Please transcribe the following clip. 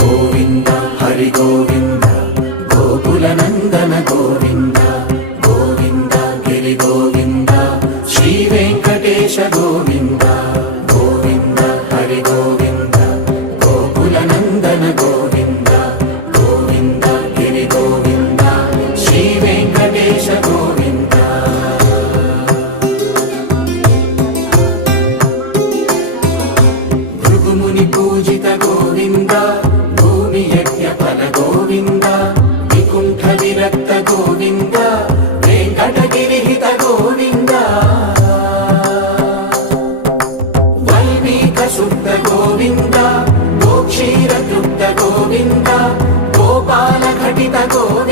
గోవింద హరి గోవింద గోకుల నందన గోవింద గోవింద గిరి గోవింద శ్రీ వెంకటేశ గోవింద గోవింద హరి గోవింద గోకుల నందన గోవింద గోవింద గిరి గోవింద శ్రీ వెంకటేశ గోవింద భృగుముని పూజిత గోవింద భూమి యజ్ఞ ఫల గోవింద వికుంఠ విరక్త గోవింద వెంకటగిరిహిత గోవింద వైమీక శుద్ధ గోవింద గోక్షీర తృప్త గోవింద గోపాల ఘటిత గోవింద